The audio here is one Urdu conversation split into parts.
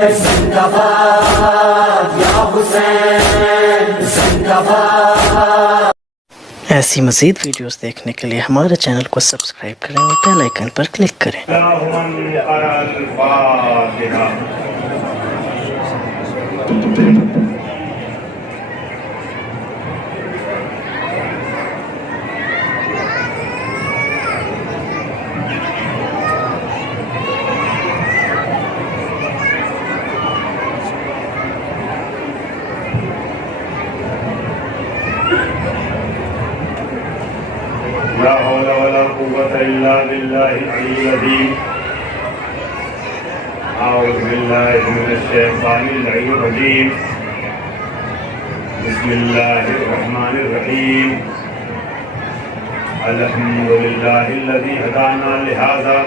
زندہ باد یا حسین، زندہ باد۔ ایسی مزید ویڈیوز دیکھنے کے لیے ہمارے چینل کو سبسکرائب کریں اور بیل آئیکن پر کلک کریں۔ لا حول ولا قوة إلا بالله العلي العظيم. أعوذ بالله من الشيطان اللعين الرجيم. بسم الله الرحمن الرحيم. الحمد لله الذي هدانا لهذا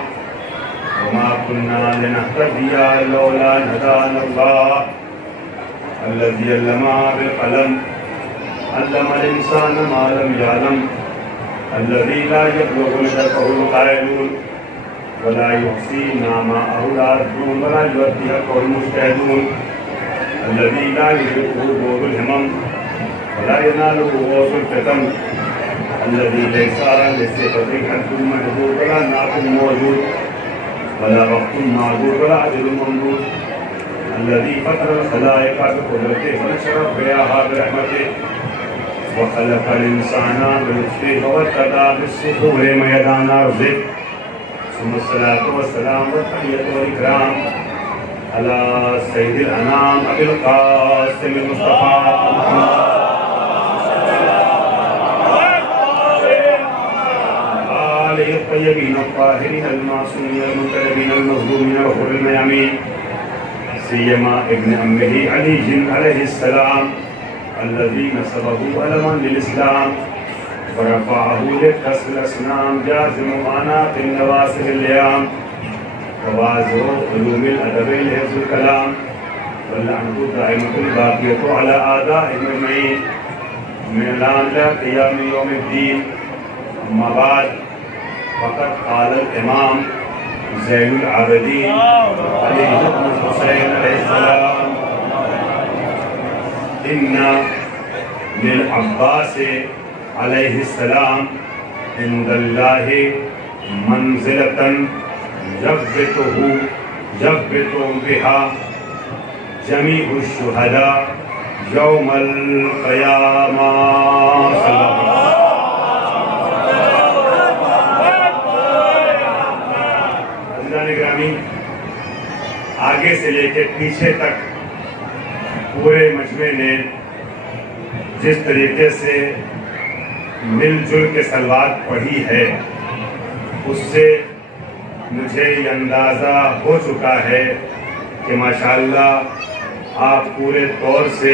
وما كنا لنهتدي لولا أن هدانا الله الذي علم بالقلم علم الإنسان ما لم يعلم الذي لا يبلغ شرفه القائلون ولا يحصي نعماءه العادون ولا يؤديه المجتهدون الذي لا يدركه ذو الهمم ولا يناله غوث الفتن الذي ليس لصفته حد محدود ولا ناقض موجود ولا وقت معدود ولا اجل ممدود الذي فطر الخلائق بقدرته ونشر بياها برحمته وخلق الإنسان بلطفه وارتدى بالسطور ميدان أرضه ثم الصلاة والسلام والتحية والإكرام على سيد الأنام أبي القاسم المصطفى محمد آله الطيبين الطاهرين المعصومين المنتجبين المظلومين الغر الميامين سيما ابن أمه علي عليه السلام الذي نصبه علما للإسلام ورفعه لكسر الأصنام جازم أعناق النواصر الليام ووازر علوم الأدب لحفظ الكلام واللعنة الدائمة الباقية على أعدائهم أجمعين من الآن إلى قيام يوم الدين. أما بعد فقد قال الإمام زين العابدين علي بن الحسين عليه السلام إن للعباس عليه السلام عند الله منزلة يغبط بها جميع الشهداء يوم القيامة. عزیزان گرامی، آگے سے لے کے پیچھے تک پورے مجمع نے جس طریقے سے مل جل کے صلوات پڑھی ہے اس سے مجھے یہ اندازہ ہو چکا ہے کہ ماشاءاللہ آپ پورے طور سے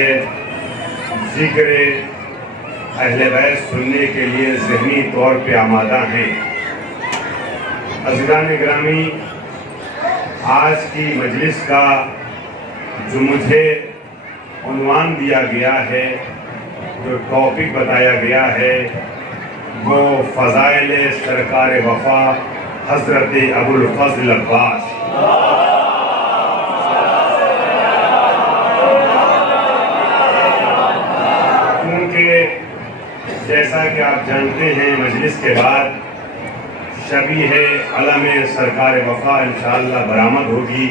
ذکر اہل بیت سننے کے لیے ذہنی طور پہ آمادہ ہیں. عزیزان گرامی، آج کی مجلس کا جو مجھے عنوان دیا گیا ہے، جو ٹاپک بتایا گیا ہے، وہ فضائل سرکار وفا حضرت ابو الفضل عباس. کیونکہ جیسا کہ آپ جانتے ہیں مجلس کے بعد شبیہ علم سرکار وفا انشاءاللہ برآمد ہوگی.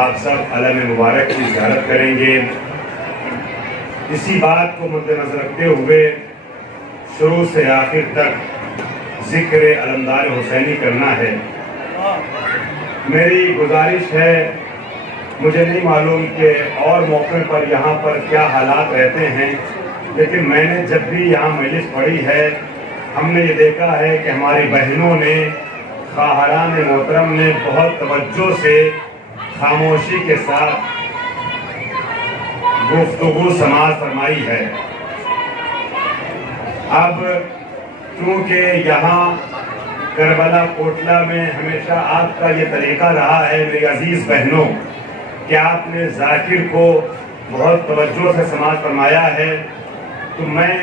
آپ سب علم مبارک کی زیارت کریں گے. اسی بات کو مد نظر رکھتے ہوئے شروع سے آخر تک ذکر علمدار حسینی کرنا ہے. میری گزارش ہے، مجھے نہیں معلوم کہ اور موقع پر یہاں پر کیا حالات رہتے ہیں، لیکن میں نے جب بھی یہاں مجلس پڑھی ہے ہم نے یہ دیکھا ہے کہ ہماری بہنوں نے، خواہران محترم نے بہت توجہ سے خاموشی کے ساتھ گفتگو سماعت فرمائی ہے. اب کیونکہ یہاں کربلا کوٹلہ میں ہمیشہ آپ کا یہ طریقہ رہا ہے میری عزیز بہنوں کہ آپ نے ذاکر کو بہت توجہ سے سماعت فرمایا ہے، تو میں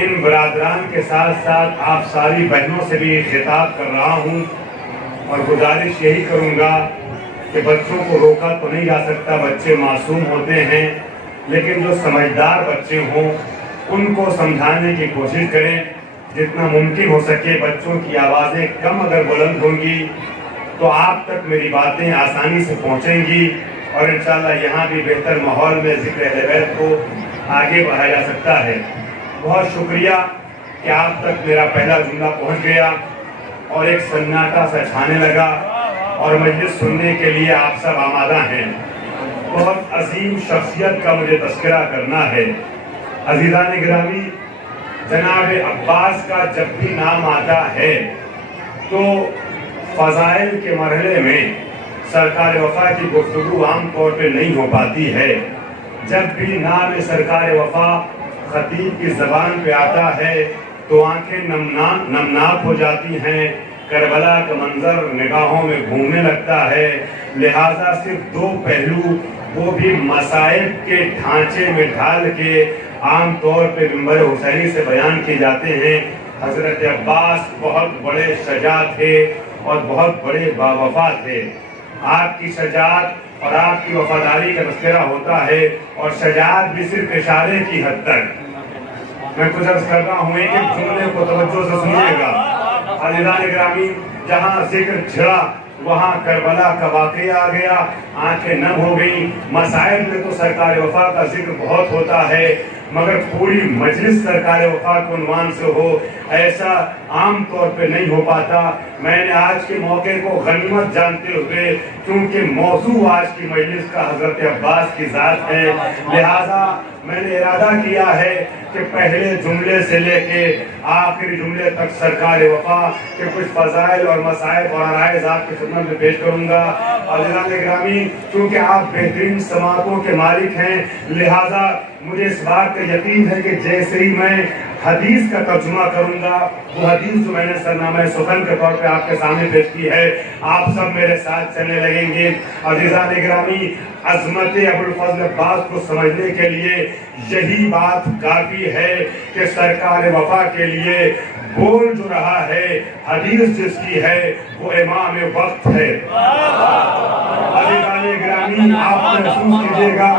ان برادران کے ساتھ ساتھ آپ ساری بہنوں سے بھی خطاب کر رہا ہوں اور گزارش یہی کروں گا کہ بچوں کو روکا تو نہیں جا سکتا، بچے معصوم ہوتے ہیں، لیکن جو سمجھدار بچے ہوں ان کو سمجھانے کی کوشش کریں، جتنا ممکن ہو سکے بچوں کی آوازیں کم اگر بلند ہوں گی تو آپ تک میری باتیں آسانی سے پہنچیں گی، اور انشاءاللہ یہاں بھی بہتر ماحول میں ذکر اہل بیت کو آگے بڑھایا جا سکتا ہے۔ بہت شکریہ کہ آپ تک میرا پہلا جملہ پہنچ گیا اور ایک سناٹا سا چھانے لگا اور مجلس سننے کے لیے آپ سب آمادہ ہیں۔ بہت عظیم شخصیت کا مجھے تذکرہ کرنا ہے۔ عزیزان گرامی، جناب عباس کا جب بھی نام آتا ہے تو فضائل کے مرحلے میں سرکار وفا کی گفتگو عام طور پہ نہیں ہو پاتی ہے۔ جب بھی نام سرکار وفا خطیب کی زبان پہ آتا ہے تو آنکھیں نمناک ہو جاتی ہیں، کربلا کا منظر نگاہوں میں گھومنے لگتا ہے۔ لہٰذا صرف دو پہلو، وہ بھی مصائب کے ڈھانچے میں ڈھال کے عام طور پہ منبر حسینی سے بیان کیے جاتے ہیں۔ حضرت عباس بہت بڑے شجاع تھے اور بہت بڑے باوفا تھے۔ آپ کی شجاعت اور آپ کی وفاداری کا تذکرہ ہوتا ہے، اور شجاعت بھی صرف اشارے کی حد تک۔ میں کچھ عرض کر رہا ہوں، ایک ایک جملے کو توجہ سے سنیے گا۔ عزیزان گرامی، جہاں ذکر چھڑا وہاں کربلا کا واقعہ آ گیا، آنکھیں نم ہو گئیں۔ مسائل میں تو سرکار وفا کا ذکر بہت ہوتا ہے، مگر پوری مجلس سرکار وفا کو عنوان سے ہو ایسا عام طور پہ نہیں ہو پاتا۔ میں نے آج کے موقع کو غنیمت جانتے ہوئے، کیونکہ موضوع آج کی مجلس کا حضرت عباس کی ذات ہے، لہٰذا میں نے ارادہ کیا ہے کہ پہلے جملے سے لے کے آخری جملے تک سرکار وفا کے کچھ فضائل اور مصائب اور عرائض آپ کی خدمت میں پیش کروں گا۔ عزیزان گرامی، کیونکہ آپ بہترین سماعتوں کے مالک ہیں، لہٰذا مجھے اس بات کا یقین ہے کہ جیسے ہی میں حدیث کا ترجمہ کروں گا، وہ حدیث جو میں نے سرنامہ سخن کے طور پہ آپ کے سامنے پیش کی ہے، آپ سب میرے ساتھ چلنے لگیں گے۔ عزیزان گرامی، عظمت ابوالفضل عباس کو سمجھنے کے لیے یہی بات کافی ہے کہ سرکار وفا کے لیے بول جو رہا ہے، حدیث جس کی ہے، وہ امام وقت ہے۔ عزیزان گرامی، آپ محسوس کیجئے گا،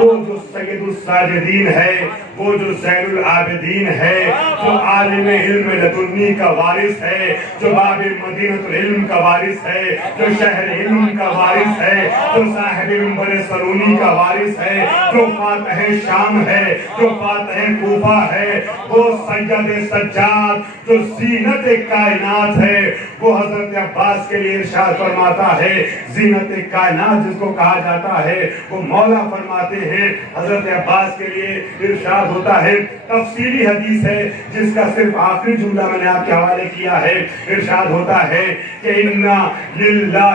وہ جو سید الساجدین ہے، وہ جو زین العابدین ہے، جو عالم علم لدنی کا وارث ہے، جو باب مدینۃ العلم کا وارث ہے، جو شہر علم کا وارث ہے، جو صاحب منبر سرونی کا وارث ہے، جو فاتح شام ہے، جو فاتح کوفہ ہے، وہ سید سجاد جو زینت کائنات ہے، وہ حضرت عباس کے لیے ارشاد فرماتا ہے، زینت کائنات جس کو کہا جاتا ہے، وہ مولا فرماتے ہیں حضرت عباس کے لیے ارشاد ہوتا ہے۔ تفصیلی حدیث ہے جس کا صرف آخری جملہ میں نے آپ کے حوالے کیا ہے۔ ارشاد ہوتا ہے کہ انا للہ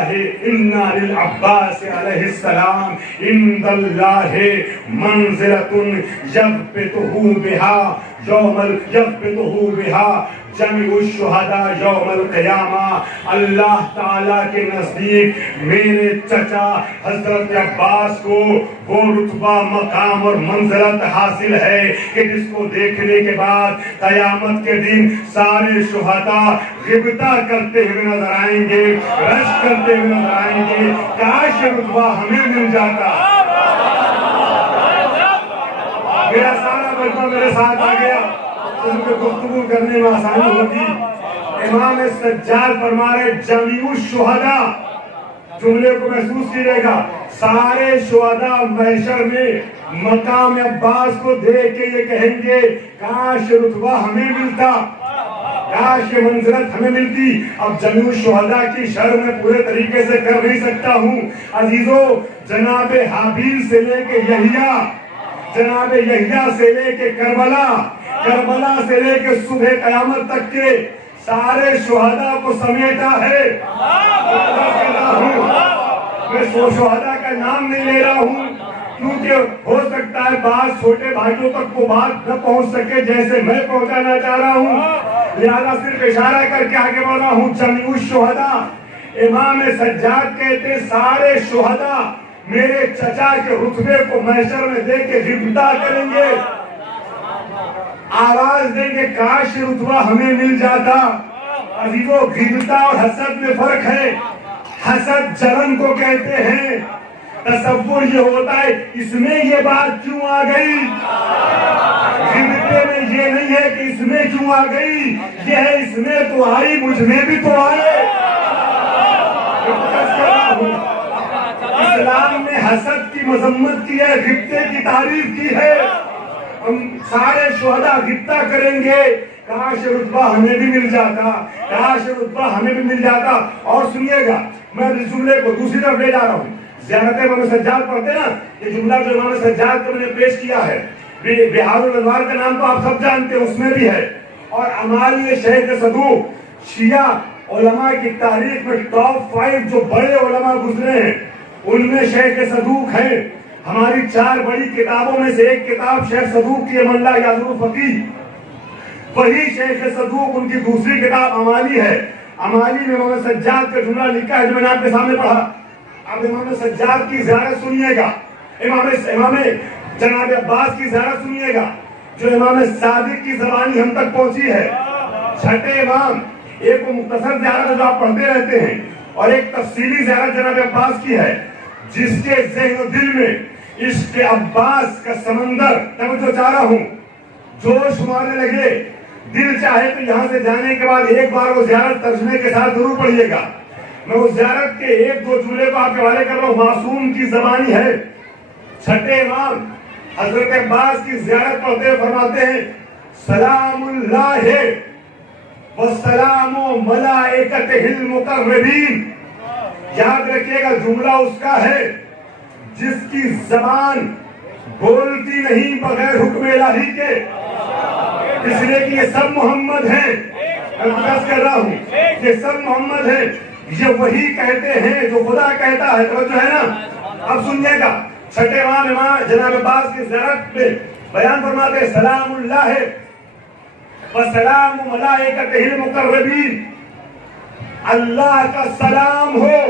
انا للعباس علیہ السلام عند اللہ منزلۃ یغبطہ بہا جميع الشہداء یوم القیامہ۔ اللہ تعالیٰ کے نزدیک میرے چچا حضرت عباس کو وہ رتبہ، مقام اور منزلت حاصل ہے کہ جس کو دیکھنے کے بعد قیامت کے دن سارے شہداء غبطہ کرتے ہوئے نظر آئیں گے، رشک کرتے ہوئے نظر آئیں گے۔ کاش یہ رتبہ ہمیں مل جاتا۔ میرا سارا مجمع میرے ساتھ آ گیا، ان کو گفتگو کرنے میں آسانی ہوتی۔ امام سجاد فرما رہے جمیع الشہداء، جملے کو محسوس کیجئے گا، سارے شہداء محشر میں مقام عباس کو دیکھ کے یہ کہیں گے کاش رتبہ ہمیں ملتا، کاش یہ منزلت ہمیں ملتی۔ اب جمیع الشہداء کی شرح میں پورے طریقے سے کر نہیں سکتا ہوں عزیزو۔ جناب حابیل سے لے کے یحییٰ، جناب یحییٰ سے لے کے کربلا، کربلا سے لے کے صبح قیامت تک کے سارے شہداء کو سمیٹا ہے۔ میں شہداء کا نام نہیں لے رہا ہوں کیونکہ ہو سکتا ہے بعض چھوٹے بھائیوں تک وہ بات نہ پہنچ سکے جیسے میں پہنچانا چاہ رہا ہوں، لہذا صرف اشارہ کر کے آگے بڑھ رہا ہوں۔ جمیع الشہداء، امام سجاد کہتے سارے شہداء میرے چچا کے رتبے کو محشر میں دیکھ کے غبطہ کریں گے، آواز دیں گے کاش رتبہ ہمیں مل جاتا۔ عزیزو، غبطہ اور حسد میں فرق ہے۔ حسد جلن کو کہتے ہیں. تصور یہ ہوتا ہے اس میں یہ بات کیوں آ گئی, غبطے میں یہ نہیں ہے کہ اس میں کیوں آ گئی, یہ ہے اس میں تو آئی مجھ میں بھی تو آئے. اسلام نے حسد کی مذمت کی ہے, غبطے کی تعریف کی ہے. ہم سارے شہداء غبطہ کریں گے, کاش رتبہ ہمیں بھی مل جاتا, کاش رتبہ ہمیں بھی مل جاتا. اور سنیے گا, میں اس جملے کو دوسری طرف لے جا رہا ہوں. زیارت امام سجاد پڑھتے نا, یہ جملہ جو امام سجاد کو میں نے پیش کیا ہے, بہار الانوار کا نام تو آپ سب جانتے ہیں, اس میں بھی ہے. اور ہماری شیخ صدوق شیعہ علماء کی تاریخ میں ٹاپ 5 جو بڑے علماء گزرے ہیں ان میں شیخ صدوق ہیں. ہماری 4 بڑی کتابوں میں سے ایک کتاب شیخ صدوق کی امن اللہ یاذر الفقیہ, وہی شیخ صدوق ان کی دوسری کتاب امالی ہے. امالی میں امام سجاد کا جملہ لکھا ہے جو میں نے آپ کے سامنے پڑھا. اب امام سجاد کی زیارت سنیے گا, امام جناب عباس کی زیارت سنیے گا جو امام صادق کی زبانی ہم تک پہنچی ہے. چھٹے امام, ایک مختصر زیارت جو آپ پڑھتے رہتے ہیں اور ایک تفصیلی زیارت جناب عباس کی ہے, جس کے ذہن و دل میں عشق عباس کا سمندر, توجہ چاہ رہا ہوں, جوش مارنے لگے, دل چاہے تو یہاں سے جانے کے بعد ایک بار وہ زیارت ترجمے کے ساتھ ضرور پڑھیے گا. میں اس زیارت کے 1-2 جملے کو آپ کے حوالے کر رہا ہوں, معصوم کی زبانی ہے. چھٹے امام حضرت عباس کی زیارت پڑھتے فرماتے ہیں سلام اللہ والسلام ملائکتہ المقربین. یاد رکھیے گا جملہ اس کا ہے جس کی زبان بولتی نہیں بغیر حکم الہی کے, اس لیے کہ یہ سب محمد ہیں. میں عرض کر رہا ہوں یہ سب محمد ہیں, یہ وہی کہتے ہیں جو خدا کہتا ہے. توجہ ہے نا, اب سنیے گا. چھٹے امام جناب عباس کی زیارت میں بیان فرماتے ہیں سلام اللہ وسلام ملائکتہ المقربین, اللہ کا سلام ہو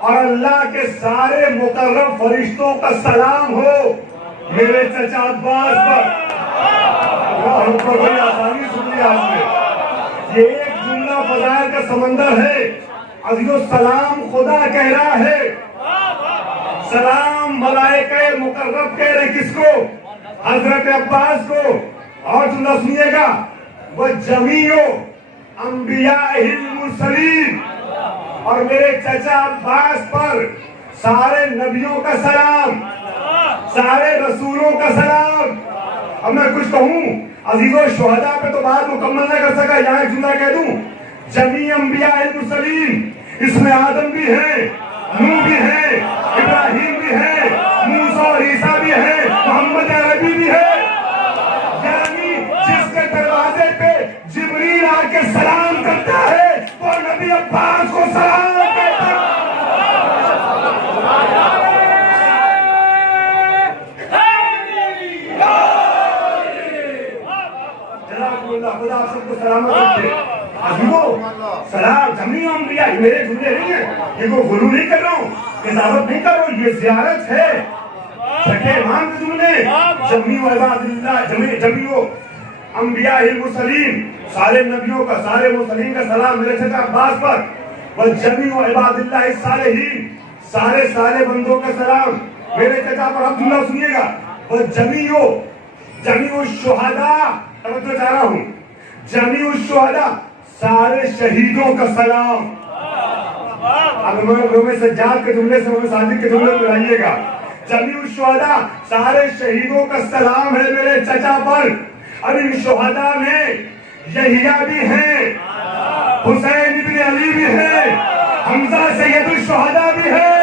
اور اللہ کے سارے مقرب فرشتوں کا سلام ہو میرے چچا عباس پر. بڑی آسانی سن لی آپ نے. یہ ایک جملہ فضائل کا سمندر ہے. عزیز السلام خدا کہہ رہا ہے, سلام ملائکہ مقرب کہہ رہے کس کو, حضرت عباس کو. اور جملہ سنیے گا وَجَمِيعُ أَنْبِيَائِهِ الْمُرْسَلِينَ, اور میرے چچا عباس پر سارے نبیوں کا سلام, سارے رسولوں کا سلام. اب میں کچھ کہوں عزیزو, شہداء پہ تو بات مکمل نہ کر سکا, یہاں ایک جملہ کہہ دوں جمیع انبیاء المرسلین, اس میں آدم بھی ہیں, نوح بھی ہیں, ابراہیم بھی ہیں, موسیٰ اور عیسیٰ بھی ہیں, محمد عربی بھی ہے. یعنی جس کے دروازے پہ جبریل آ کے سلام کرتا ہے وہ نبی عباس کو سلام کہتا ہے. خدا آپ سب کو سلامت رکھے. سلام جمیع انبیاء, میرے جملے نہیں ہیں, یہ کوئی غلو نہیں کر رہا ہوں, قضاوت نہیں کر رہا ہوں, یہ زیارت ہے. چھٹے امام کے جملے جمیع عباد اللہ, جمیع انبیاء المرسلین, سارے نبیوں کا, سارے مرسلین کا سلام میرے چچا عباس پر. وجمیع عباد اللہ الصالحین, سارے صالح بندوں کا سلام میرے چچا پر. اب جملہ سنیے گا جمیع الشہداء, توجہ چاہ رہا ہوں, جمیع الشہداء سارے شہیدوں کا سلام. اب امام سجاد کے جملے سے امام صادق کے جملے پر آئیے گا. جمیع الشہداء سارے شہیدوں کا سلام ہے میرے چچا پر. اب ان شہداء میں یحییٰ بھی ہیں, حسین ابن علی بھی ہیں, حمزہ سید الشہداء بھی ہے.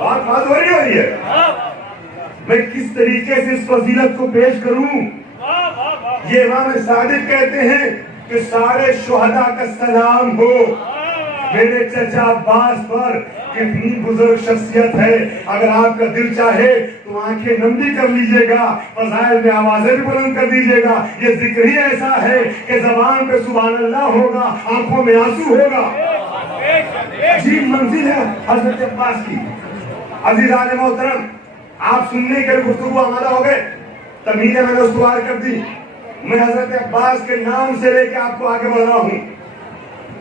بات ہو رہی ہے. میں کس طریقے سے اس فضیلت کو پیش کروں. یہ امام صادق کہتے ہیں کہ سارے شہداء کا سلام ہو میرے چچا عباس پر. کتنی بزرگ شخصیت ہے, اگر آپ کا دل چاہے تو آنکھیں نم بھی کر لیجئے گا, فضائل میں آوازیں بھی بلند کر دیجئے گا. یہ ذکر ہی ایسا ہے کہ زبان پہ سبحان اللہ ہوگا, آنکھوں میں آنسو ہوگا. عجیب منزل ہے حضرت عباس کی. عزیزان محترم, آپ سننے کے گفتگو آمادہ ہو گئے, تمہیدیں میں نے استوار کر دی. میں حضرت عباس کے نام سے لے کے آپ کو آگے بڑھ رہا ہوں.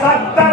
70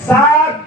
7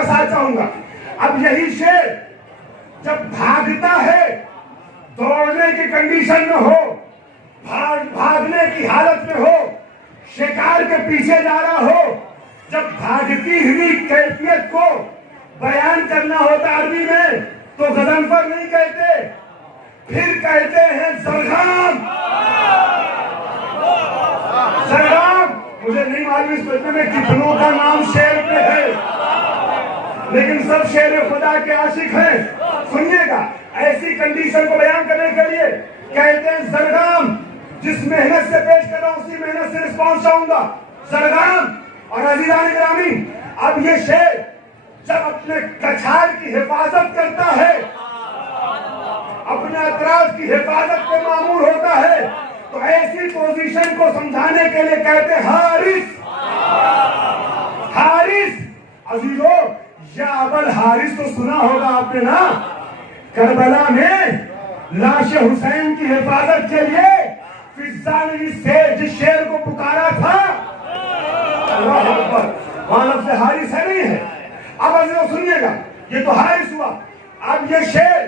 کا ساتھ چاہوں گا. اب یہی شیر جب بھاگتا ہے دوڑنے کی کنڈیشن میں ہو, بھاگنے کی حالت میں ہو, شکار کے پیچھے جا رہا ہو, جب بھاگتی ہوئی کیفیت کو بیان کرنا ہوتا عربی میں تو غضنفر نہیں کہتے, پھر کہتے ہیں زرغام. زرغام مجھے نہیں معلوم اس بچے میں کتنوں کا نام شیر پہ ہے, لیکن سب شیر خدا کے عاشق ہیں. سنیے گا, ایسی کنڈیشن کو بیان کرنے کے لیے کہتے ہیں زرغام. جس محنت سے پیش کر رہا ہوں اسی محنت سے رسپانس چاہوں گا. زرغام. اور عزیزان گرامی, اب یہ شیر جب اپنے کچھاڑ کی حفاظت کرتا ہے, اپنے اطراف کی حفاظت پہ معمور ہوتا ہے, تو ایسی پوزیشن کو سمجھانے کے لیے کہتے ہیں حارث. حارث. عزیزو, یا ابل حارث تو سنا ہوگا آپ نے نا, کربلا میں لاش حسین کی حفاظت کے لیے فضا نے جس شیر کو پکارا تھا, اللہ اکبر, وہاں لفظ حارث ہے نہیں ہے. اب عزیزو سنیے گا, یہ تو حارث ہوا. اب یہ شیر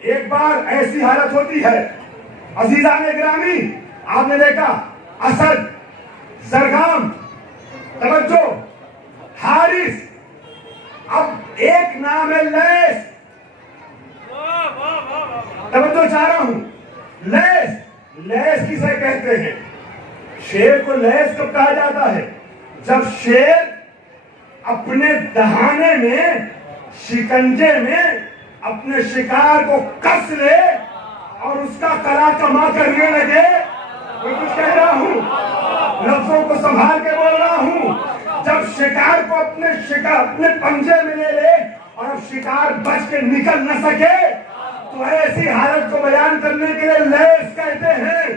ایک بار ایسی حالت ہوتی ہے عزیزان گرامی, آپ نے دیکھا اسد, زرغام, توجہ, حارث. اب ایک نام ہے لیس. توجہ چاہ رہا ہوں, لیس. لیس کسے کہتے ہیں؟ شیر کو لیس کب کہا جاتا ہے؟ جب شیر اپنے دہانے میں, شکنجے میں اپنے شکار کو کس لے اور اس کا کلا کما کرنے لگے. میں کچھ کہہ رہا ہوں, لفظوں کو سنبھال کے بول رہا ہوں. جب شکار کو اپنے پنجے میں لے لے اور اب شکار بچ کے نکل نہ سکے, تو ایسی حالت کو بیان کرنے کے لیے لیس کہتے ہیں.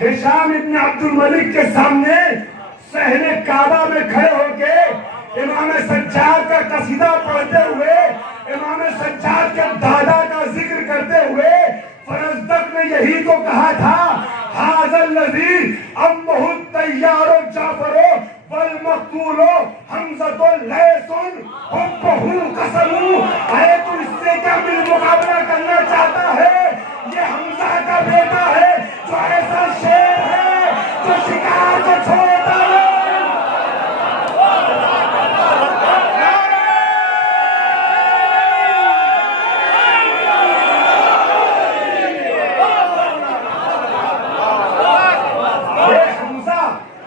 ہشام ابن عبد الملک کے سامنے صحن کعبہ میں کھڑے ہو کے امام سجاد کا قصیدہ پڑھتے ہوئے, امام سجاد کے دادا کا ذکر کرتے ہوئے فرزدق نے یہی تو کہا تھا, ھذا الذی امہ الطیار جعفر والمقتول حمزہ لیث حبہ قسم. اے تو اس سے کیا بالمقابلہ کرنا چاہتا ہے؟ یہ حمزہ کا بیٹا ہے جو ایسا شیر ہے جو شکار کو چھوڑتا ہے.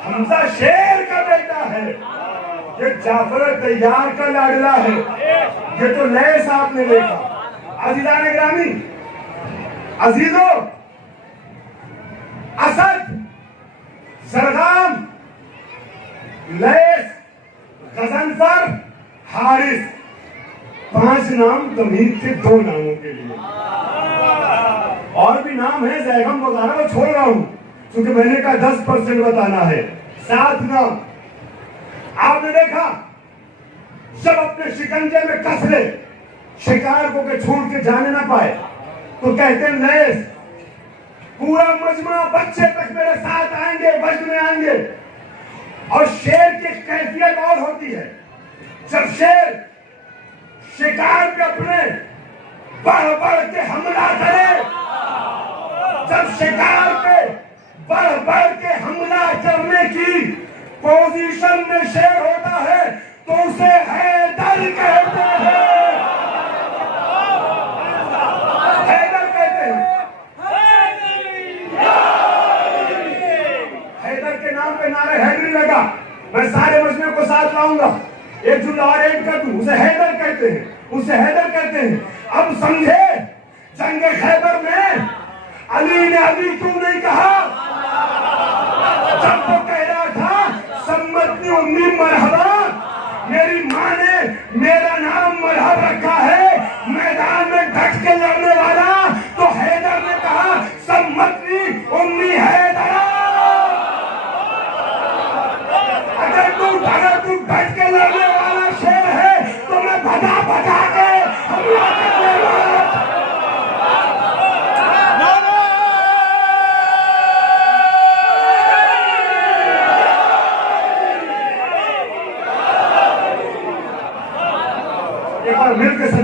حمزہ شیر کا بیٹا ہے, یہ جعفر طیار کا لاڈلا ہے. یہ تو لیس آپ نے دیکھا. عزیزان گرامی, عزیزو, اسد, زرغام, لیس, غضنفر, حارث, 5 نام تمہید تھے 2 ناموں کے لیے. اور بھی نام ہیں زیغم وغیرہ, وہ چھوڑ رہا ہوں کیونکہ میں نے کہا 10% بتانا ہے. 7 نام آپ نے دیکھا, جب اپنے شکنجے میں کس لے, شکار کو کہ چھوڑ کے جانے نہ پائے, تو کہتے ہیں لیس. پورا مجمع بچے تک میرے ساتھ آئیں گے, وجد میں آئیں گے. اور شیر کی کیفیت اور ہوتی ہے, جب شیر شکار پہ اپنے بڑھ بڑھ کے حملہ کرے, جب شکار پہ بڑھ بڑھ کے حملہ کرنے کی پوزیشن میں شیر ہوتا ہے تو اسے حیدر کہتے ہیں. حیدر کہتے ہیں. حیدر کے نام پہ نعرہ حیدری لگا. میں سارے مجمع کو ساتھ لاؤں گا, ایک جملہ اور ایڈ کر دوں, اسے حیدر کہتے ہیں, اسے حیدر کہتے ہیں. اب سمجھے جنگ خیبر میں علی نے علی کیوں نہیں کہا؟ جب وہ کہہ رہا تھا سمتنی امی مرحبا, میری ماں نے میرا نام مرحب رکھا ہے, میدان میں ڈٹ کے لڑنے والا, تو حیدر نے کہا سمتنی امی حیدرا. اگر تو ڈٹ کے لڑنے والا شیر ہے تو میں بھگا بھگا کے حملہ کرنے والا.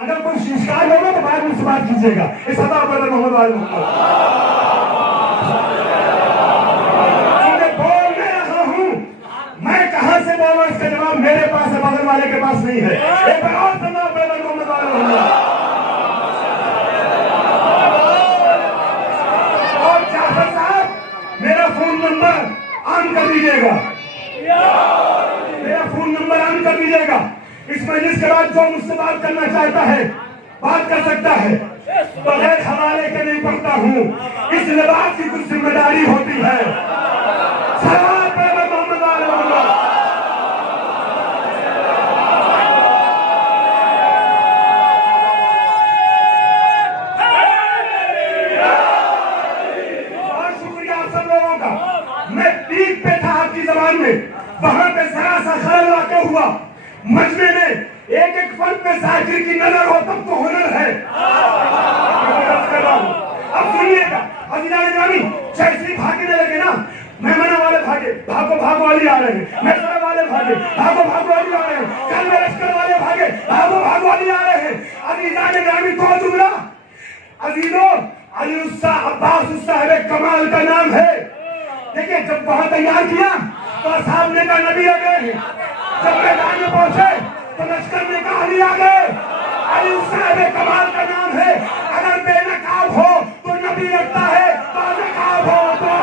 اگر کوئی شکار ہوگا تو بعد میں سے بات کیجیے گا. اس سطح پر محمد والے محمد بول میں رہا ہوں، میں کہاں سے بولوں اس کا جواب میرے پاس ہے، بغل والے کے پاس نہیں ہے. ایک بار اور سنا بغل محمد والے محمد. اور جعفر صاحب میرا فون نمبر آن کر دیجیے گا، میرا فون نمبر آن کر دیجیے گا. اس مجلس کے بعد جو مجھ سے بات کرنا چاہتا ہے بات کر سکتا ہے، بغیر حوالے کے نہیں پڑھتا ہوں. اس لباس کی کچھ ذمہ داری ہوتی ہے. صلوات پہ محمد آل محمد. اور شکریہ آپ سب لوگوں کا. میں پیک پہ تھا آپ کی زبان میں، وہاں پہ ذرا سا خلل واقع ہوا. مجمع میں ایک ایک فرد پہ ذاکر کی نظر ہو تب تو ہنر ہے. اب سنیے گا عزیزان گرامی، جیسے بھاگنے لگے نا، مہمانہ والے بھاگے، بھاگو بھاگو علی آ رہے ہیں. میسر والے بھاگے، بھاگو بھاگو علی آ رہے ہیں. کل میں لشکر والے بھاگے، بھاگو بھاگو علی آ رہے ہیں. عزیزان گرامی دو جملہ عزیزو، علی الصاحب عباس الصاحب کمال کا نام ہے. دیکھیں جب وہاں تیار کیا تو اصحاب نے کہا نبی آ گئے ہیں. جب میدان میں پہنچے تو لشکر نے کہا علی آ گئے. علی صاحب کمال کا نام ہے. اگر بے نقاب ہو تو نبی لگتا ہے، با نقاب ہو تو علی.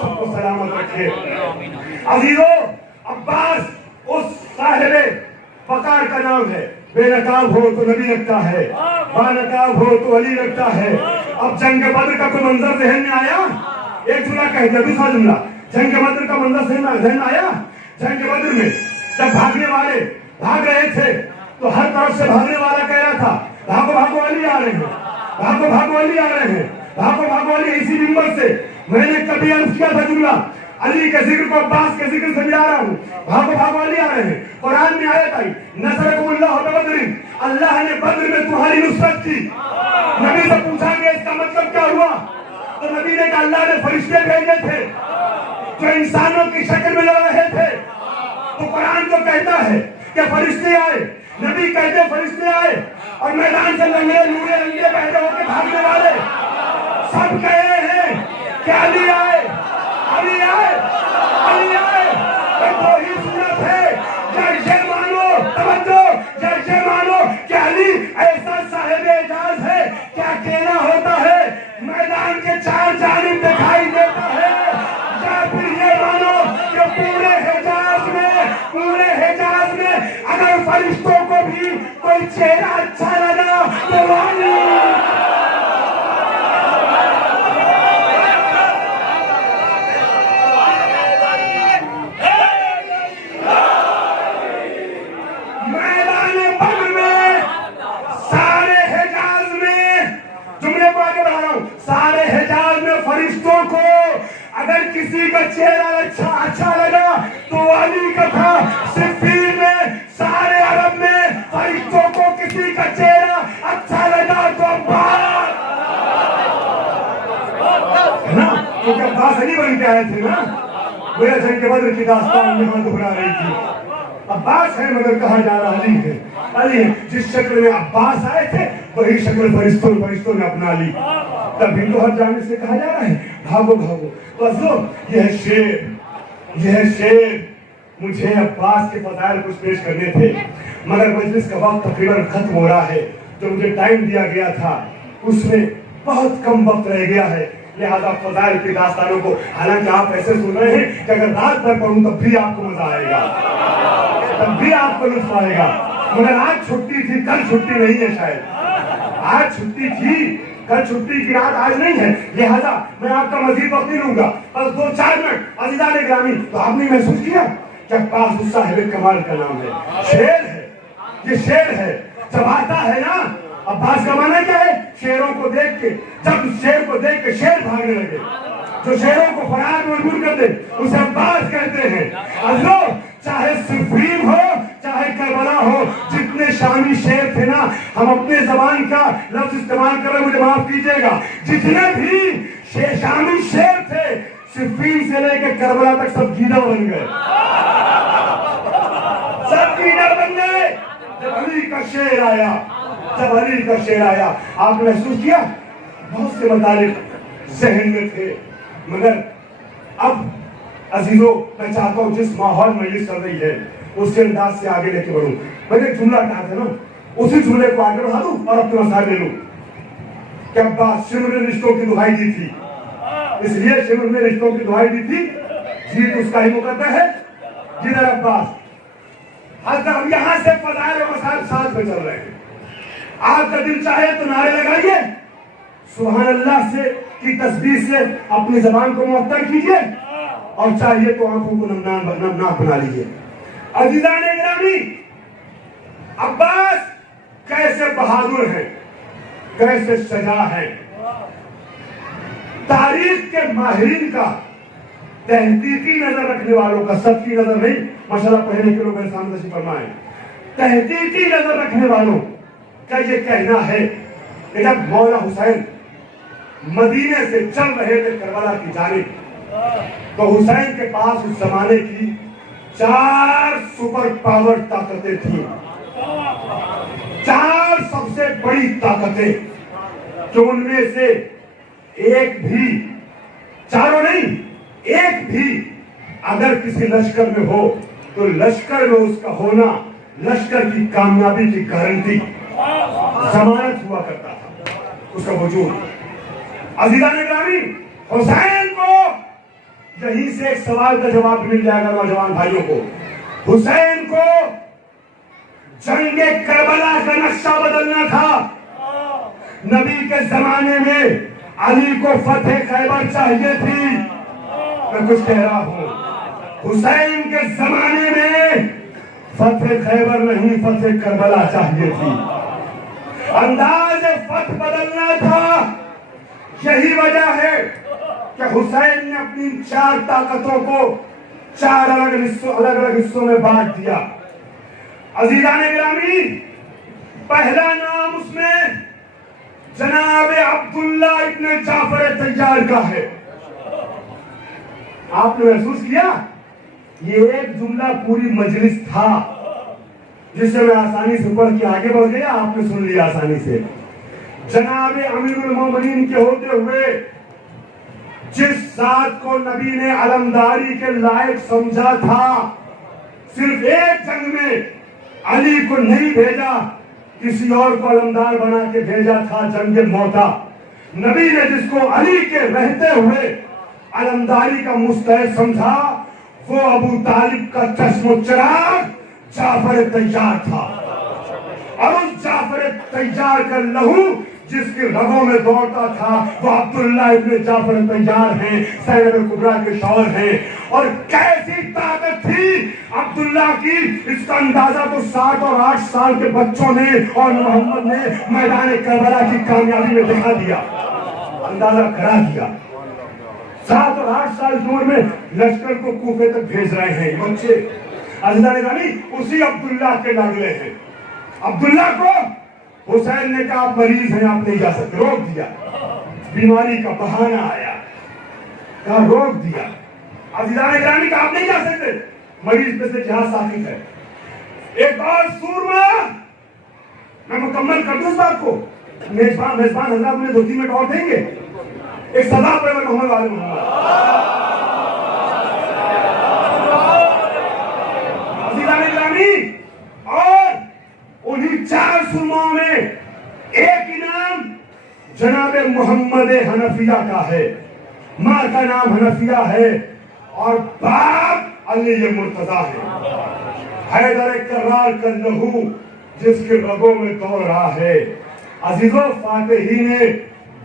سب کو سلامت رکھے. عزیزو، عباس اس صاحب وقار کا نام ہے. بے نقاب ہو تو نبی لگتا ہے، با نقاب ہو تو علی لگتا ہے. اب جنگ بدر کا کوئی منظر ذہن میں آیا؟ ایک جملہ کہہ دیا، دوسرا جملہ جنگ بدر کا منظر ذہن میں آیا. جنگ بدر میں جب بھاگنے والے بھاگ رہے تھے تو ہر طرف سے بھاگنے والا کہہ رہا تھا بھاگو بھاگو علی آ رہے ہیں، بھاگو بھاگو علی آ رہے ہیں، بھاگو بھاگو علی. اسی منبر سے میں نے کبھی عرض کیا تھا جملہ، علی کے ذکر کو عباس کے ذکر سے ملا رہا ہوں. بھاگو بھاگو علی آ رہے ہیں. قرآن میں آیت آئی نصرکم اللہ ببدر، اللہ نے بدر میں تمہاری نصرت کی. نبی سے پوچھا کہ اس کا مطلب کیا ہوا؟ تو نبی نے کہا اللہ نے فرشتے بھیجے تھے جو انسانوں کی شکل میں لڑ رہے تھے. تو قرآن تو کہتا ہے کہ فرشتے آئے، نبی کہتے فرشتے آئے، اور میدان سے لنگڑے لوڑے رنگے بہتے ہو کے بھاگنے والے سب کہے ہیں کہ علی آئے، علی آئے، علی آئے. تو ہی صورت ہے جیسے مانو، توجہ، جیسے مانو کہ علی ایسا صاحب اعجاز ہے کہ اکیلا ہوتا ہے، میدان کے چار جانب دکھائی دیتا ہے. یا پھر یہ مانو کہ پورے حجاز میں اگر فرشتوں کو بھی کوئی چہرہ اچھا لگا تو علی. فرشتوں کو اگر کسی کا چہرہ اچھا لگا تو علی کا تھا. صفین میں سارے عرب میں فرشتوں کو کسی کا چہرہ اچھا لگا تو عباس ہے نا، کیونکہ عباس علی بن کے آئے تھے نا. گویا جنگ بدر کی داستان یہاں دہرا رہی تھی. عباس ہے مگر کہا جا رہا علی ہے. علی ہے جس شکل میں عباس آئے تھے وہی شکل فرشتوں نے اپنا لی. تب ہندو ہر جانب سے کہا جا رہا ہے بھاگو بھاگو. بس یہ ہے شیر. مجھے عباس کے فضائل کچھ پیش کرنے تھے مگر مجلس کا وقت تقریباً ختم ہو رہا ہے. جو مجھے ٹائم دیا گیا تھا اس میں بہت کم وقت رہ گیا ہے. لہذا فضائل کی داستانوں کو حالانکہ آپ ایسے سن رہے ہیں کہ اگر رات بھر پڑھوں تب بھی آپ کو مزہ آئے گا، تب بھی آپ کو لطف آئے گا. مگر آج چھٹی تھی، کل چھٹی نہیں ہے. شاید آج چھٹی تھی کل چھٹی کی رات آج نہیں ہے، لہذا میں آپ کا مزید وقت نہیں لوں گا، بس 2-4 منٹ۔ عزیزان گرامی، تو آپ نے محسوس کیا کہ عباس اس صاحب کمال کا نام ہے، شیر ہے، یہ شیر ہے۔ جب آتا ہے نا، عباس کا معنی کیا ہے؟ شیروں کو دیکھ کے، جب شیر کو دیکھ کے شیر بھاگنے لگے، جو شیروں کو فرار مجبور کر دے، اسے عباس کہتے ہیں۔ عزیزو، چاہے صفین ہو چاہے کربلا ہو، جتنے شامی شیر تھے نا، ہم اپنے زبان کا لفظ استعمال کر رہے ہیں، مجھے معاف کیجئے گا، جتنے بھی شامی شیر تھے، صفین سے لے کے کربلا تک سب گیدڑ بن گئے، سب گیدڑ بن گئے۔ جب علی کا شیر آیا، جب علی کا شیر آیا، آپ نے محسوس کیا بہت سے مطالب ذہن میں تھے، مگر اب عزیزو میں چاہتا ہوں جس ماحول مجلس چل رہی ہے اس کے انداز سے آگے لے کے بڑھوں۔ میں نے ایک جملہ کہا تھا نا، اسی جملے کو آگے بڑھا دوں اور اپنے مسائل لے لوں کہ عباس شمر نے رشتوں کی دہائی دی تھی، اس لیے شمر نے رشتوں کی دہائی دی تھی، جیت اس کا ہی مقدر ہے جدھر عباس۔ حضرت یہاں سے فضائل و مسائل ساتھ میں چل رہے ہیں، آپ کا دل چاہے تو نعرے لگائیے، سبحان اللہ سے کی تسبیح سے اپنی زبان کو معطر کیجئے، اور چاہیے تو آنکھوں کو نمناک بنا لیجئے۔ عزیزان گرامی، عباس کیسے بہادر ہیں، کیسے شجاع ہیں، تاریخ کے ماہرین کا، تحقیقی نظر رکھنے والوں کا، سطحی نظر نہیں، ماشاءاللہ پڑھنے کے لوگ میرے سامنے تشریف فرمائیں، تحقیقی نظر رکھنے والوں کا یہ کہنا ہے کہ جب مولا حسین مدینے سے چل رہے تھے کربلا کی جانب، تو حسین کے پاس اس زمانے کی 4 سپر پاور طاقتیں تھیں، 4 سب سے بڑی طاقتیں، کہ ان میں سے ایک بھی، چاروں نہیں، ایک بھی اگر کسی لشکر میں ہو تو لشکر میں اس کا ہونا لشکر کی کامیابی کی گارنٹی، ضمانت ہوا کرتا تھا اس کا وجود۔ عزیزان گرامی، حسین کو یہیں سے ایک سوال کا جواب مل جائے گا نوجوان بھائیوں کو، حسین کو جنگ کربلا کا نقشہ بدلنا تھا۔ نبی کے زمانے میں علی کو فتح خیبر چاہیے تھی، میں کچھ کہہ رہا ہوں، حسین کے زمانے میں فتح خیبر نہیں، فتح کربلا چاہیے تھی، انداز فتح بدلنا تھا۔ یہی وجہ ہے کہ حسین نے اپنی 4 طاقتوں کو 4 الگ الگ حصوں میں بانٹ دیا۔ عزیزان گرامی، پہلا نام اس میں جناب عبداللہ ابن جعفر طیار کا ہے۔ آپ نے محسوس کیا یہ ایک جملہ پوری مجلس تھا جسے میں آسانی سے پڑھ کے آگے بڑھ گیا، آپ نے سن لیا آسانی سے۔ جناب امیر المومنین کے ہوتے ہوئے جس ذات کو نبی نے علمداری کے لائق سمجھا تھا، صرف ایک جنگ میں علی کو نہیں بھیجا، کسی اور کو علمدار بنا کے بھیجا تھا، جنگ موتا۔ نبی نے جس کو علی کے رہتے ہوئے علمداری کا مستحق سمجھا، وہ ابو طالب کا چشم و چراغ جعفر طیار تھا، اور اس جعفر طیار کا لہو جس کی رگوں میں دوڑتا تھا وہ عبداللہ ابن جعفر طیار ہیں، زینب کبریٰ کے شوہر ہیں۔ اور کیسی طاقت تھی عبداللہ کی، اس کا اندازہ تو 7 اور 8 سال کے بچوں نے اور محمد نے میدان کربلا کی کامیابی میں دکھا دیا، اندازہ کرا دیا۔ 7 اور 8 سال کی عمر میں لشکر کو کوفے تک بھیج رہے ہیں بچے۔ عزیزان گرامی، اسی عبداللہ کے لاڈلے ہیں۔ عبداللہ کو حسین نے کہا آپ مریض ہیں، آپ نہیں جا سکتے، روک دیا، بیماری کا بہانہ آیا، کہا روک دیا۔ عزیزان گرامی کہا آپ نہیں جا سکتے، مریض پہ سے جہاز ساقط ہے۔ ایک اور سورما، میں مکمل کر دوں اس بات کو، میزبان حضرات مجھے 2-3 منٹ اور دیں گے، ایک صدا پہ محمد والے محمد۔ عزیزان گرامی، اور انہی 4 سرماؤں میں ایک انعام جناب محمد حنفیہ کا ہے، ماں کا نام حنفیہ ہے اور باپ علی مرتضیٰ ہے۔ حیدر کرار کا لہو جس کے رگوں میں دوڑ رہا ہے۔ عزیزو، فاتحی نے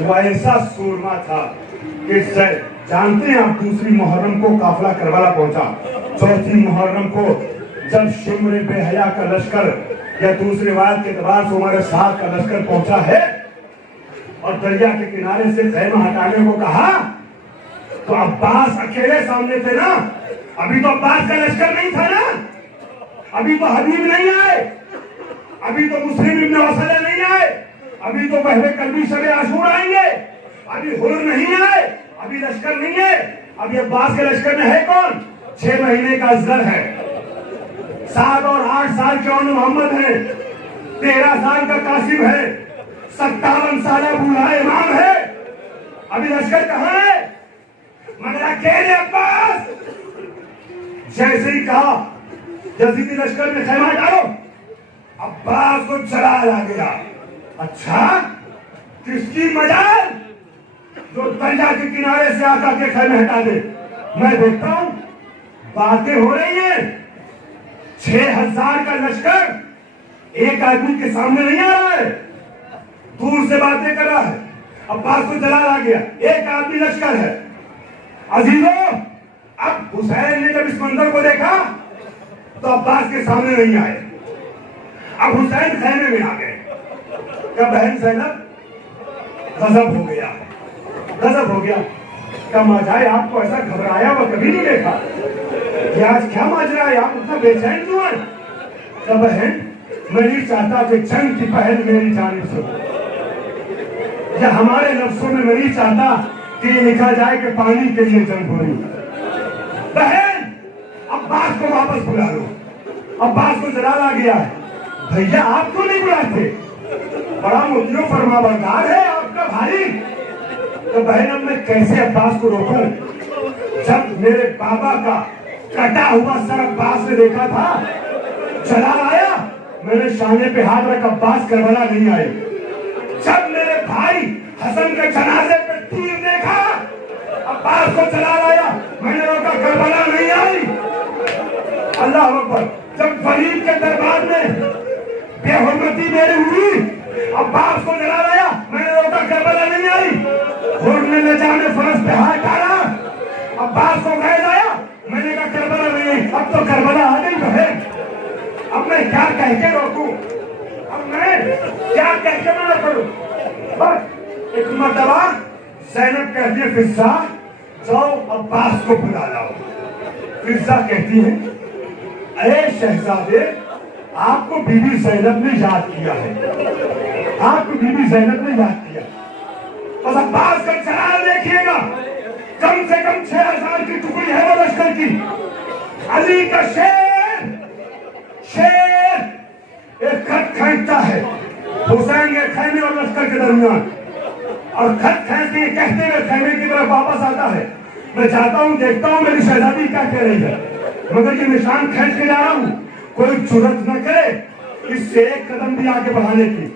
وہ ایسا سورما تھا کہ جانتے ہیں آپ، دوسری محرم کو قافلہ کربلا پہنچا، چوتھی محرم کو جب شمر بے حیا کا لشکر یا دوسری روایت کے اعتبار سے عمر سعد کا لشکر پہنچا ہے اور دریا کے کنارے سے خیمہ ہٹانے کو کہا، تو عباس اکیلے سامنے تھے نا، ابھی تو عباس کا لشکر نہیں تھا نا، ابھی تو حبیب نہیں آئے، ابھی تو مسلم ابن وسلہ نہیں آئے، ابھی تو وہب کلبی شب عاشور آئیں گے، ابھی حر نہیں آئے، ابھی لشکر نہیں ہے، ابھی عباس کے لشکر میں ہے کون؟ 6 مہینے کا اصغر ہے، 7 اور 8 سال کے اون محمد ہیں، 13 سال کا قاسم ہے، 57 سالہ بوڑھا امام ہے، ابھی لشکر کہاں ہے؟ مگر اکیلے عباس جیسے ہی کہا یزیدی لشکر میں خیمہ ڈالو، عباس کو جلال آ گیا، اچھا کس کی مجال جو دریا کے کنارے سے آ کے خیمے ہٹا دے؟ میں دیکھتا ہوں باتیں ہو رہی ہیں، 6000 کا لشکر ایک آدمی کے سامنے نہیں آ رہا ہے، دور سے باتیں کر رہا ہے، عباس کو جلال آ گیا، ایک آدمی لشکر ہے۔ عزیزوں، اب حسین نے جب اس منظر کو دیکھا تو عباس کے سامنے نہیں آئے، اب حسین خیمے میں آ گئے، کیا بہن زینب غضب ہو گیا، غضب ہو گیا، کیا ماجائے آپ کو ایسا گھبرایا وہ کبھی نہیں دیکھا، یہ آج کیا ماجرا ہے، آپ اتنا بے چین کیوں ہیں؟ کیا بہن میں نہیں چاہتا کہ جنگ کی پہل میری جانب سے ہو، یا ہمارے نفسوں میں میں نہیں چاہتا کہ یہ لکھا جائے کہ پانی کے لیے جنگ ہو رہی، بہن عباس کو واپس بلا لو، عباس کو جلال آ گیا ہے، بھیا آپ کو نہیں بلاتے، بڑا مطیع فرما بردار ہے آپ کا بھائی، تو بہن اب میں کیسے عباس کو روکوں؟ جب میرے بابا کا کٹا ہوا سر عباس نے دیکھا تھا، جلال آیا، میں نے شانے پہ ہاتھ رکھ، عباس کربلا نہیں آئے، جب میرے بھائی حسن کے جنازے پہ تیر دیکھا، عباس کو جلال آیا، میں نے روکا، کربلا نہیں آئی، اللہ اکبر، جب ولید کے دربار میں بے حرمتی میری ہوئی، عباس کو جلال آیا، میں نے روکا، کربلا نہیں آئی، حر نے نجانے فرس پہ ہاتھ ڈالا، عباس کو غیظ آیا، میں نے کہا کربلا نہیں آئی، اب تو کربلا آ گئی بہن، اب میں کیا کہہ کے روکوں، اب میں کیا کہہ کے میں کروں؟ بس ایک مرتبہ زینب کہتی ہے فضہ جاؤ عباس کو بلا لاؤ، فضہ کہتی ہے اے شہزادے آپ کو بی بی زینب نے یاد کیا ہے، آپ کو بی بی زینب نے یاد کیا، بس عباس کا جلال دیکھیے گا، کم سے کم 6000 کی ٹکڑی ہے وہ لشکر کی، علی کا شیر ایک خط کھینچتا ہے حسین کے خیمے اور لشکر کے درمیان، اور خط کھینچ کے کہتے ہوئے خیمے کی طرف واپس آتا ہے، میں چاہتا ہوں دیکھتا ہوں میری شہزادی کیا کہہ رہی ہے، مگر یہ نشان کھینچ کے جا رہا ہوں، کوئی جرات نہ کرے اس سے ایک قدم بھی آگے بڑھانے کی،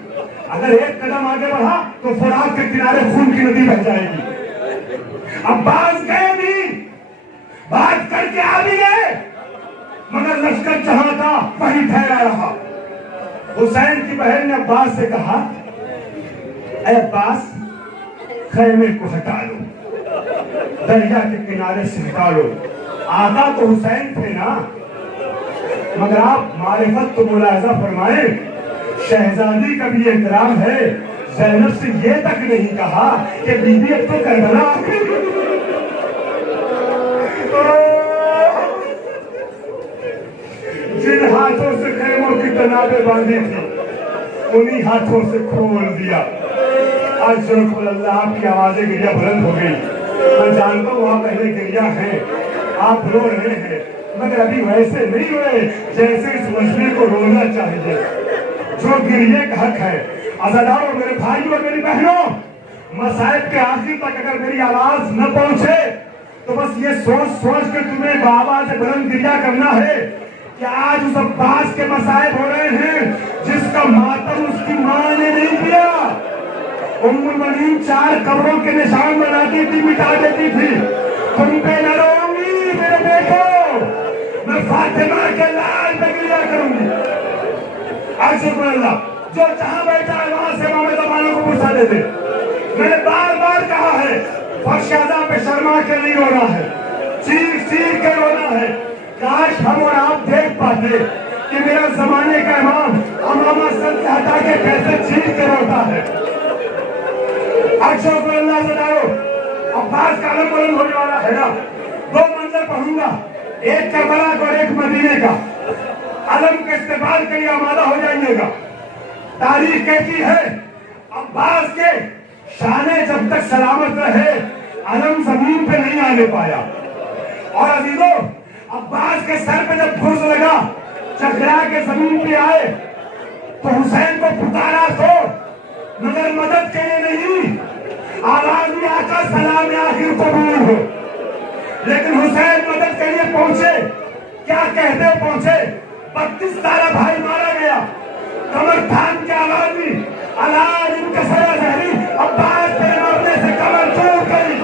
اگر ایک قدم آگے بڑھا تو فرات کے کنارے خون کی ندی بہہ جائے گی۔ عباس گئے بھی، بات کر کے آ بھی گئے، مگر لشکر جہاں تھا وہی ٹھہرا رہا۔ حسین کی بہن نے عباس سے کہا اے عباس خیمے کو ہٹا لو، دریا کے کنارے سے ہٹا لو، آقا تو حسین تھے نا، مگر آپ معرفت تو ملاحظہ فرمائیں، شہزادی کا بھی احترام ہے، زینب سے یہ تک نہیں کہا کہ بی بی اب تو کربلا آ گئی، جن ہاتھوں سے خیموں کی تنابیں باندھی تھی انہی ہاتھوں سے کھول دیا۔ آج شکر اللہ آپ کی آوازیں گریا بلند ہو گئی، میں جانتا ہوں آپ پہلے گریا ہیں، آپ رو رہے ہیں، مگر ابھی ویسے نہیں ہوئے جیسے اس مجمع کو رونا چاہیے، جو گریے کا حق ہے۔ عزیزان اور میرے بھائیوں اور میری بہنوں، مصائب کے آخر تک اگر میری آواز نہ پہنچے تو بس یہ سوچ کے تمہیں بابا سے بلند گریا کرنا ہے کہ آج اس عباس کے مصائب ہو رہے ہیں جس کا ماتم اس کی ماں نے نہیں کیا۔ ام المؤمنین 4 قبروں کے نشان بناتی تھی، مٹا دیتی تھی، تم پہ نہ رہوں گی میرے بیٹو، میں فاطمہ کے لال پہ گریا کروں گی۔ آج شکر اللہ جو جہاں بیٹھا ہے وہاں سے امام زمانوں کو پوچھا دے دے، میں نے بار بار کہا ہے فرشادہ پہ شرما کے نہیں رونا ہے، چیخ چیخ کے رونا ہے۔ کاش ہم اور آپ دیکھ پاتے کہ میرا زمانے کا امام امامہ سر سے ہٹا کے کیسے چیخ کے روتا ہے۔ اکشر کو اللہ سے ڈارو، عباس کا علم بلند ہونے والا ہے نا، دو منظر پڑھوں گا، ایک کربلا کا اور ایک مدینے کا، علم کے استقبال کے لیے آمادہ ہو جائیے گا۔ تاریخ کہتی ہے عباس کے شانے جب تک سلامت رہے علم زمین پہ نہیں آنے پایا، اور عزیزو عباس کے سر پہ جب پھرز لگا چکرا کے زمین پہ آئے تو حسین کو پکارا تو مگر مدد کے لیے نہیں، آواز بھی آقا سلام آخر قبول ہو، لیکن حسین مدد کے لیے پہنچے، کیا کہتے پہنچے؟ 32 سالہ بھائی مارا گیا، کمر تھام کے آواز بھی علاج ان کا سرا زہری، عباس کے مرنے سے کمر ٹوٹ گئی۔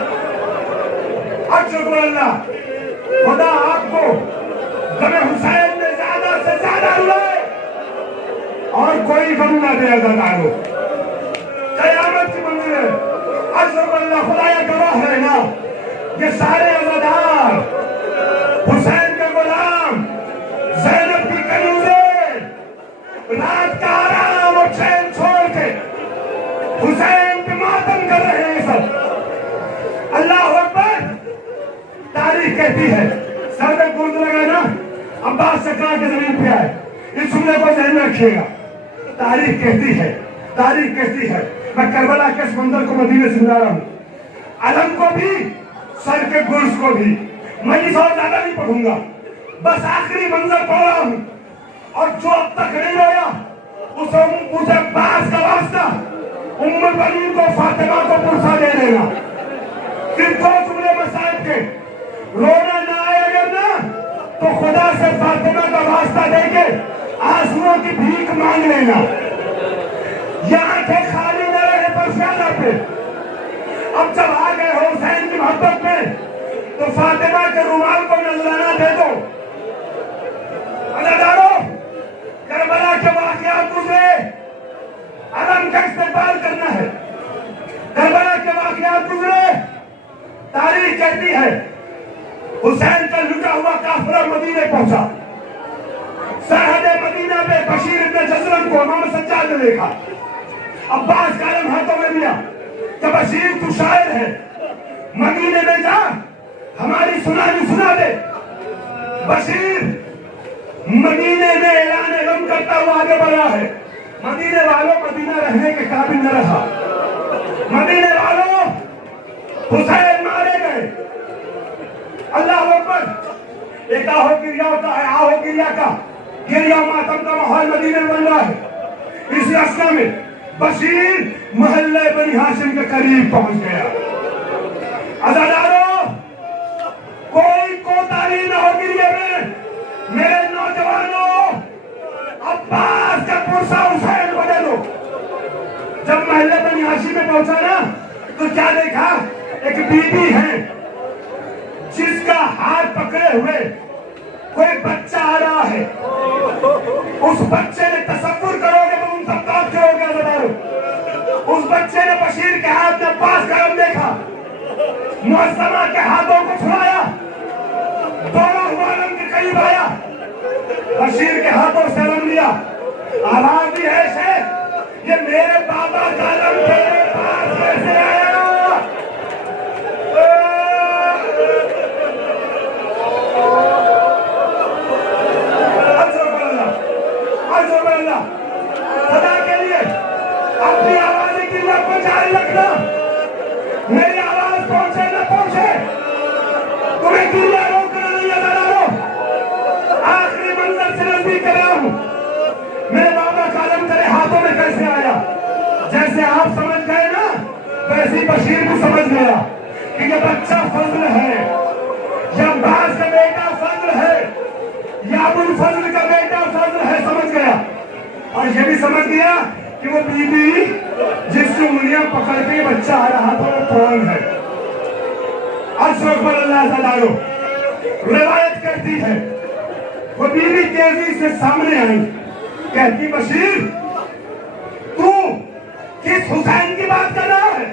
اکشر اللہ خدا آپ کو غم حسین میں زیادہ سے زیادہ روئے اور کوئی غم نہ دے عزادارو، قیامت کی منزل ہے۔ اکشر اللہ خدا یہ گواہ ہے نا، یہ سارے عزادار حسین کے غلام زینب کی کنوزیں رات کا آرام اور چین چھوڑ کے حسین پہ ماتم کر رہے ہیں سب۔ اللہ اکبر۔ تاریخ کہتی ہے سر میں گرد لگا نا عباس چکرا کے زمین پہ آئے، اس جملے کو ذہن میں رکھیے گا۔ تاریخ کہتی ہے میں کربلا کے اس منظر کو مدینے سے ملا رہا ہوں، علم کو بھی سر کے گرز کو بھی، میں اس اور زیادہ نہیں پڑھوں گا، بس آخری منظر پڑھ رہا ہوں۔ اور جو اب تک نہیں رویا اسے عباس کا واسطہ ام البنین کو فاطمہ کو پرسا دے دینا۔ صرف دو جملے مسائب کے، رونا نہ آئے اگر نا تو خدا سے فاطمہ کا واسطہ دے کے آنسوؤں کی بھیک مانگ لینا، یہ آنکھیں خالی نہ رہے فرشادہ پہ۔ اب جب آ گئے ہو حسین کی محبت میں تو فاطمہ کے رومال کو نذرانہ دے دو۔ عزادارو کربلا کے واقعات گزرے، علم کا استقبال کرنا ہے۔ کربلا کے واقعات گزرے، تاریخ کہتی ہے حسین کا لٹا ہوا قافلہ مدینے پہنچا، سرحد مدینہ پہ بشیر ابن جزرن کو امام سجاد نے دیکھا، عباس کا علم ہاتھوں میں لیا کہ بشیر تو شاعر ہے، مدینے میں جا ہماری سنانی سنا دے۔ بشیر مدینے میں اعلان غم کرتا ہوا آگے بڑھا ہے، مدینے والوں مدینہ رہنے کے قابل نہ رہا، مدینے والوں حسین مارے گئے۔ اللہ اکبر۔ ایک آہو گریا ہوتا ہے، آہو گریا کا گریا ماتم کا ماحول مدینے میں بن رہا ہے۔ اسی اسنا میں بشیر محلہ بنی ہاشم کے قریب پہنچ گیا۔ عزادارو کوئی کوتاہی نہ ہو گریے میں، میرے نوجوانوں عباس کا پرسا حسین بنے دو۔ جب محلہ بنی ہاشم میں پہنچا نا تو کیا دیکھا؟ ایک بی بی ہے جس کا ہاتھ پکڑے ہوئے کوئی بچہ آ رہا ہے، اس بچے نے تصور کرو گے تو ان سب بات کرو گے عزادارو، اس بچے نے بشیر کے ہاتھ میں عباس کا علم دیکھا، معظمہ کے ہاتھوں کو چھڑایا، دونوں علم کے قریب آیا، بشیر کے ہاتھوں سے علم لیا، آواز بھی ہے یہ میرے بابا کا علم میرے پاس کیسے آیا؟ خدا کے لیے اپنی آواز کی لب کو جاری رکھنا، میری آواز پہنچے نہ پہنچے تمہیں دنیا روکنا نہیں عزادارو۔ آخری منزل سے نزدیک کر رہا ہوں، میرے بابا کا علم تیرے ہاتھوں میں کیسے آیا؟ جیسے آپ سمجھ گئے نا ویسی بشیر بھی سمجھ گیا کہ یہ بچہ فضل ہے، یہ عباس کا بیٹا فضل ہے، یا ابو الفضل کا بیٹا فضل ہے، سمجھ گیا۔ اور یہ بھی سمجھ گیا کہ وہ بی بی جس کی انگلیاں پکڑ کے بچہ آ رہا تھا وہ کون ہے۔ اکبر اللہ عزادارو روایت کرتی ہے وہ بی بی تیزی سے سامنے آئی، کہتی بشیر تو کس حسین کی بات کر رہا ہے؟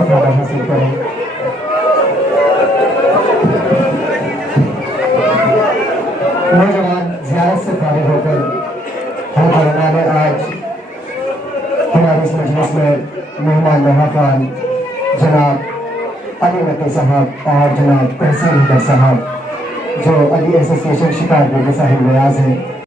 استفادہ حاصل کریں. نوجوان زیارت سے فارغ ہو کر ہم علماء نے آج ہماری اس مجلس میں مہمان نوازان جناب علی نقی صاحب اور جناب تحسین حیدر صاحب جو علی ایسوسی ایشن شکارپور کے صاحب ریاض ہیں